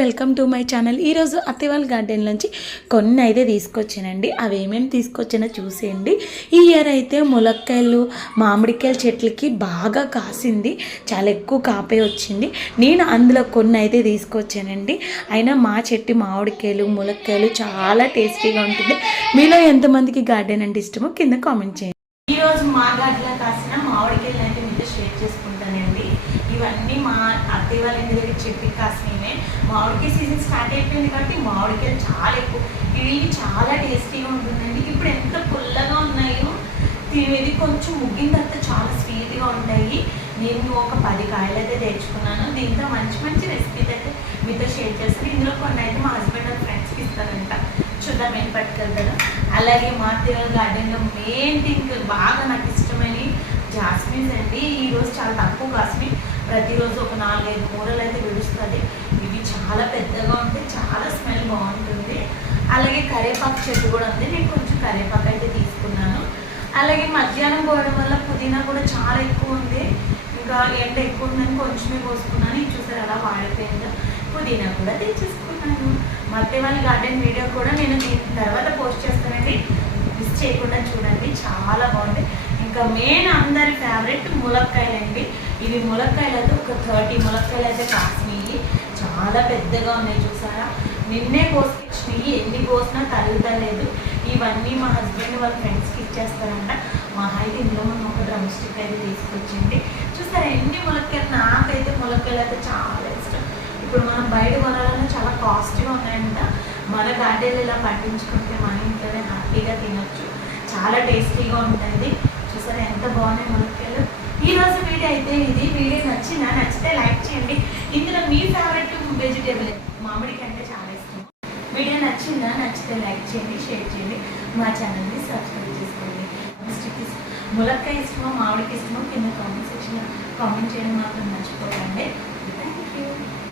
Welcome to my channel. ఈరోజు అత్తయ్య garden నుంచి కొన్ని అయితే తీసుకొచ్చానండి. అవి ఏమేమి తీసుకొచ్చానో చూసేయండి. ఈ ఇయర్ అయితే ములక్కాయలు మామిడికాయల చెట్లకి బాగా కాసింది, చాలా ఎక్కువ కాపే వచ్చింది. నేను అందులో కొన్ని అయితే తీసుకొచ్చానండి. అయినా మా చెట్టు మామిడికాయలు ములక్కాయలు చాలా టేస్టీగా ఉంటుంది. మీలో ఎంతమందికి గార్డెన్ అంటే ఇష్టమో కింద కామెంట్ చేయండి. ఈరోజు మా గార్డెన్లో కాసిన మామిడికాయలు అయితే మీతో షేర్ చేసుకుంటానండి. ఇవన్నీ మా అత్తయ్య వాళ్ళ ఇంటి దగ్గర చెట్టుకి కాసినవే. మామిడికాయ సీజన్ స్టార్ట్ అయిపోయింది కాబట్టి మామిడికాయలు చాలా ఎక్కువ, ఇవి చాలా టేస్టీగా ఉంటుందండి. ఇప్పుడు ఎంత పుల్లగా ఉన్నాయో, తినేది కొంచెం ముగ్గిన తర్వాత చాలా స్వీట్గా ఉంటాయి. నేను ఒక 10 కాయలు అయితే తెచ్చుకున్నాను. దీంతో మంచి మంచి రెసిపీస్ అయితే మీతో షేర్ చేస్తాను. ఇందులో కొన్ని అయితే మా హస్బెండ్ వాళ్ళ ఫ్రెండ్స్కి ఇస్తారంట, చూద్దాం ఏం పట్టుకెళ్తాను. అలాగే మా అత్తయ్య గార్డెన్లో మెయిన్ థింగ్ బాగా నాకు ఇష్టమైన జాస్మిన్స్ అండి. ఈరోజు చాలా తక్కువ కాస్మి, ప్రతిరోజు ఒక 4-5 మూరలు అయితే విడుస్తుంది. ఇవి చాలా పెద్దగా ఉంటాయి, చాలా స్మెల్ బాగుంటుంది. అలాగే కరివేపాకు చెట్టు కూడా ఉంది, నేను కొంచెం కరివేపాకు అయితే తీసుకున్నాను. అలాగే మధ్యాహ్నం పోవడం వల్ల పుదీనా కూడా చాలా ఎక్కువ ఉంది, ఇంకా ఎండ ఎక్కువ ఉందని కొంచెమే కోసుకున్నాను. ఇది చూసారు అలా వాడిపోయిందో, పుదీనా కూడా తెచ్చేసుకున్నాను. మా అత్తయ్య వాళ్ళ గార్డెన్ వీడియో కూడా నేను దీని తర్వాత పోస్ట్ చేస్తానండి, మిస్ చేయకుండా చూడండి, చాలా బాగుంది. ఇంకా మెయిన్ అందరి ఫేవరెట్ ములక్కాయలు అండి. ఇవి ములక్కాయలు అయితే ఒక 30 ములక్కాయలు అయితే కాసినాయి, చాలా పెద్దగా ఉన్నాయి. చూసారా, నిన్నే కోసుకొచ్చినాయి, ఎన్ని కోసినా తరుగుతలేదు. ఇవన్నీ మా హస్బెండ్ వాళ్ళ ఫ్రెండ్స్కి ఇచ్చేస్తారంట. మా అయితే ఇందులో మనం ఒక డ్రమ్ స్టిక్ అయితే తీసుకొచ్చింది. చూసారా ఎన్ని ములక్కాయలు. నాకైతే ములక్కాయలు అయితే చాలా ఇష్టం. ఇప్పుడు మనం బయట కొనాలన్నా చాలా కాస్ట్గా ఉన్నాయంట. మన గార్డెన్లో ఇలా పండించుకుంటే మన ఇంట్లోనే హ్యాపీగా తినొచ్చు, చాలా టేస్టీగా ఉంటుంది. చూసారా ఎంత బాగున్నాయి ములక్కాయలు. ఈరోజు వీడియో అయితే ఇది. వీడియో నచ్చితే లైక్ చేయండి. ఇందులో మీ ఫేవరెట్ వెజిటేబుల్ మామిడికాయ అంటే చాలా ఇష్టం. వీడియో నచ్చితే లైక్ చేయండి, షేర్ చేయండి, మా ఛానల్ని సబ్స్క్రైబ్ చేసుకోండి. ములక్కాయ ఇష్టమో మామిడికి ఇష్టమో కింద కామెంట్ సెక్షన్లో కామెంట్ చేయడం మాత్రం మర్చిపోకండి. Thank you.